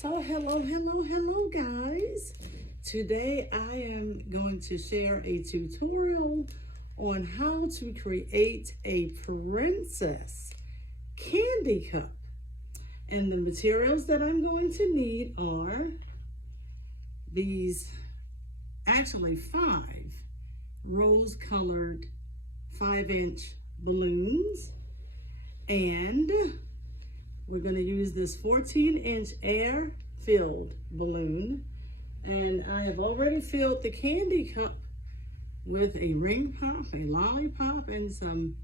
So hello guys. Today I am going to share a tutorial on how to create a princess candy cup. And the materials that I'm going to need are these, actually 5 rose colored 5-inch balloons, and we're going to use this 14-inch air-filled balloon. And I have already filled the candy cup with a ring pop, a lollipop, and some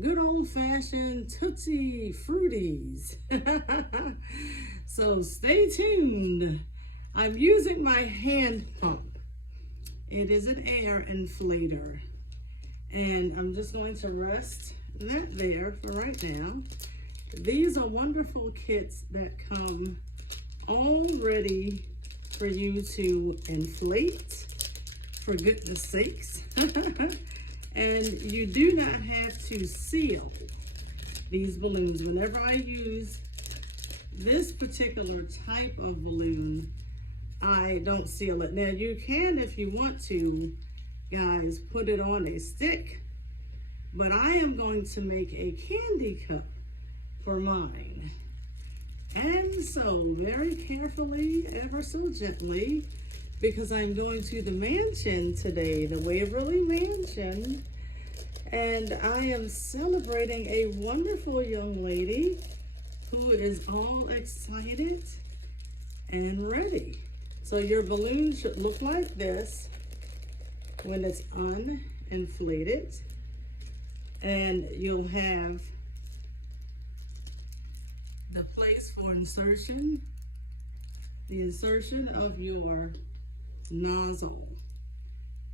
good old-fashioned Tootsie Fruities. So stay tuned. I'm using my hand pump. It is an air inflator. And I'm just going to rest that there for right now. These are wonderful kits that come all ready for you to inflate, for goodness sakes. And you do not have to seal these balloons. Whenever I use this particular type of balloon, I don't seal it. Now you can, if you want to, guys, put it on a stick, but I am going to make a candy cup for mine. And so very carefully, ever so gently, because I'm going to the mansion today, the Waverly Mansion, and I am celebrating a wonderful young lady who is all excited and ready. So your balloon should look like this when it's uninflated, and you'll have the place for insertion, the insertion of your nozzle.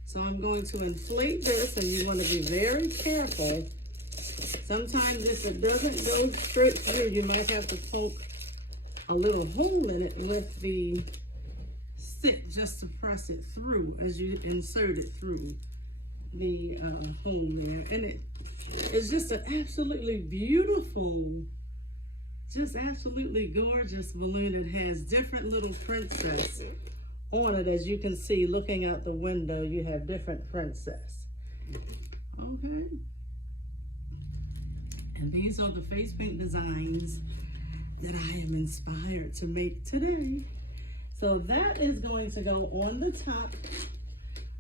So I'm going to inflate this, and you want to be very careful. Sometimes if it doesn't go straight through, you might have to poke a little hole in it with the stick just to press it through as you insert it through the hole there. And it's just an absolutely beautiful, just absolutely gorgeous balloon. It has different little princess on it. As you can see, looking out the window, you have different princess. Okay. And these are the face paint designs that I am inspired to make today. So that is going to go on the top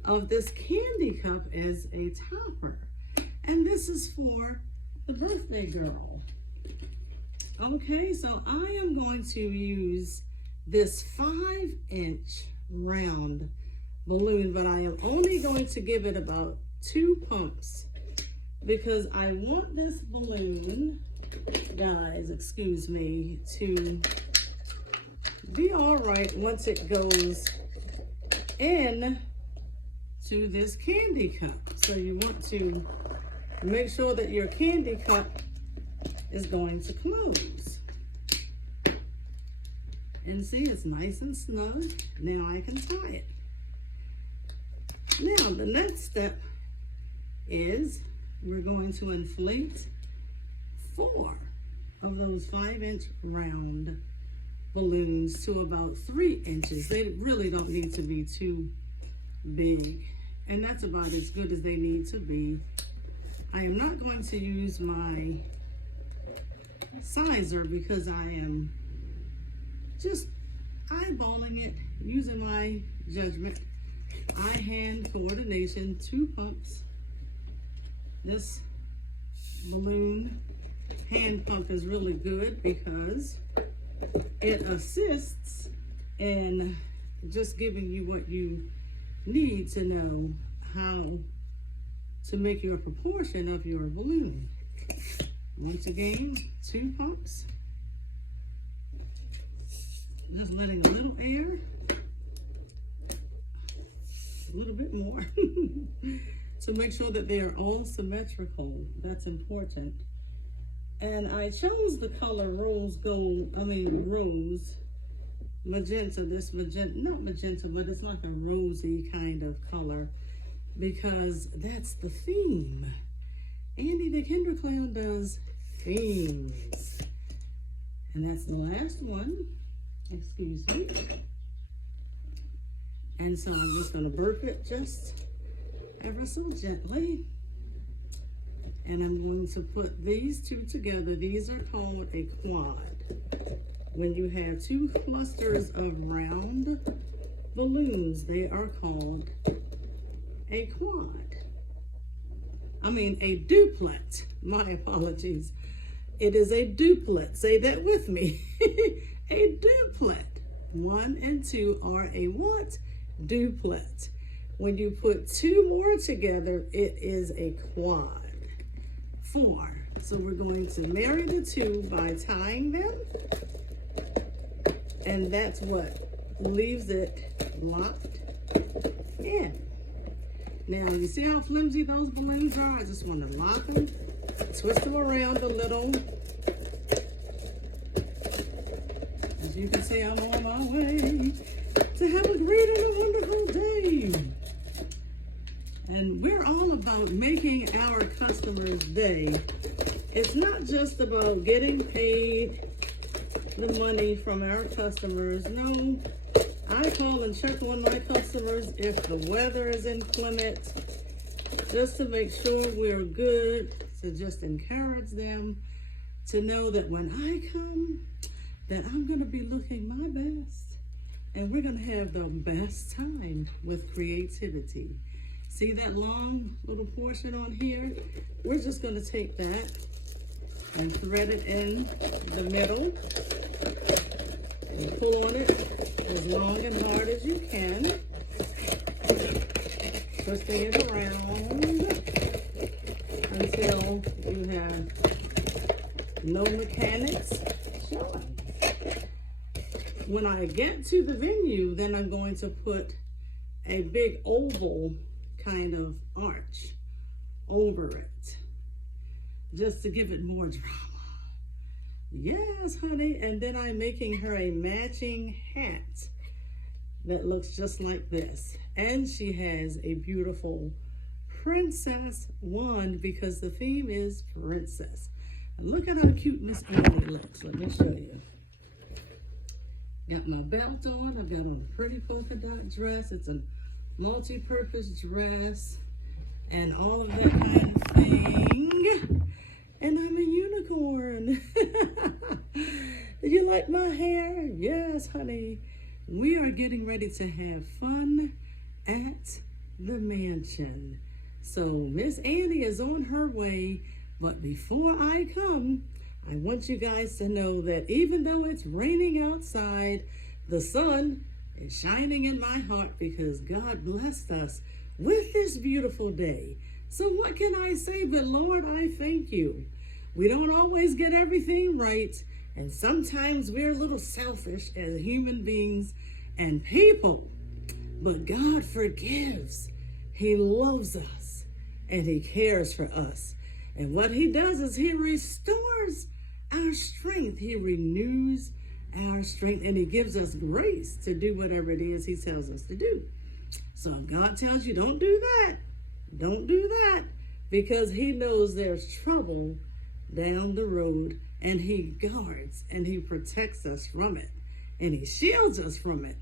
of this candy cup as a topper. And this is for the birthday girl. Okay, so I am going to use this 5-inch round balloon, but I am only going to give it about 2 pumps because I want this balloon, guys, excuse me, to be all right once it goes in to this candy cup. So you want to make sure that your candy cup is going to close. And see, it's nice and snug. Now I can tie it. Now the next step is we're going to inflate 4 of those 5-inch round balloons to about 3 inches. They really don't need to be too big, and that's about as good as they need to be. I am not going to use my sizer because I am just eyeballing it, using my judgment, eye-hand coordination. 2 pumps. This balloon hand pump is really good because it assists in just giving you what you need to know how to make your proportion of your balloon. Once again, 2 pumps. Just letting a little air, a little bit more, to make sure that they are all symmetrical. That's important. And I chose the color rose magenta, this magenta, not magenta, but it's like a rosy kind of color, because that's the theme. Andy the Kinder Clown does themes. And that's the last one. Excuse me. And so I'm just going to burp it just ever so gently. And I'm going to put these two together. These are called a quad. When you have two clusters of round balloons, they are called a quad. I mean a duplet. My apologies. It is a duplet. Say that with me. A duplet. 1 and 2 are a what? Duplet. When you put two more together, it is a quad. 4. So we're going to marry the two by tying them. And that's what leaves it locked in. Now, you see how flimsy those balloons are? I just want to lock them, twist them around a little. As you can see, I'm on my way to have a great and a wonderful day. And we're all about making our customers' day. It's not just about getting paid the money from our customers. No, I call and check on my customers if the weather is inclement, just to make sure we're good, to just encourage them to know that when I come, that I'm going to be looking my best, and we're going to have the best time with creativity. See that long little portion on here? We're just going to take that and thread it in the middle and pull on it as long and hard as you can, twisting it around until you have no mechanics showing. When I get to the venue, then I'm going to put a big oval kind of arch over it, just to give it more drama. Yes, honey. And then I'm making her a matching hat that looks just like this. And she has a beautiful princess wand because the theme is princess. And look at how cute Miss Annie looks. Let me show you. Got my belt on. I've got on a pretty polka dot dress. It's a multi-purpose dress and all of that kind of thing. And I'm a unicorn. Did you like my hair? Yes, honey. We are getting ready to have fun at the mansion. So Miss Annie is on her way, but before I come, I want you guys to know that even though it's raining outside, the sun is shining in my heart because God blessed us with this beautiful day. So what can I say but Lord, I thank you. We don't always get everything right, and sometimes we're a little selfish as human beings and people, but God forgives. He loves us and he cares for us. And what he does is he restores our strength. He renews our strength and he gives us grace to do whatever it is he tells us to do. So if God tells you don't do that, don't do that, because he knows there's trouble down the road and he guards and he protects us from it and he shields us from it.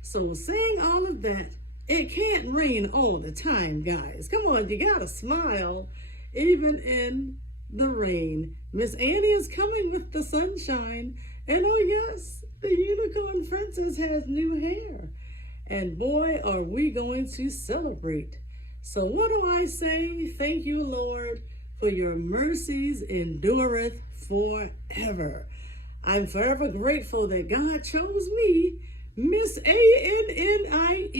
So saying all of that, it can't rain all the time, guys. Come on, you gotta smile even in the rain. Miss Annie is coming with the sunshine. And oh yes, the unicorn princess has new hair. And boy, are we going to celebrate. So what do I say? Thank you, Lord, for your mercies endureth forever. I'm forever grateful that God chose me, Miss Annie,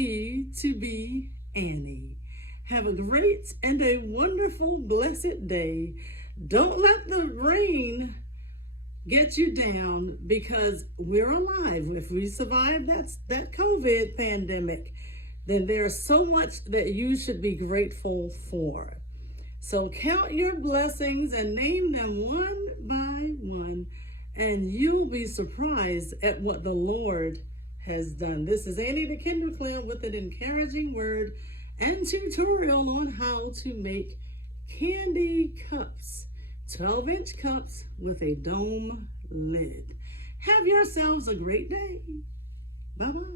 to be Annie. Have a great and a wonderful, blessed day. Don't let the rain get you down because we're alive. If we survive that COVID pandemic, then there's so much that you should be grateful for. So count your blessings and name them one by one, and you'll be surprised at what the Lord has done. This is Annie the Kinder Clown with an encouraging word and tutorial on how to make candy cups, 12-inch cups with a dome lid. Have yourselves a great day. Bye-bye.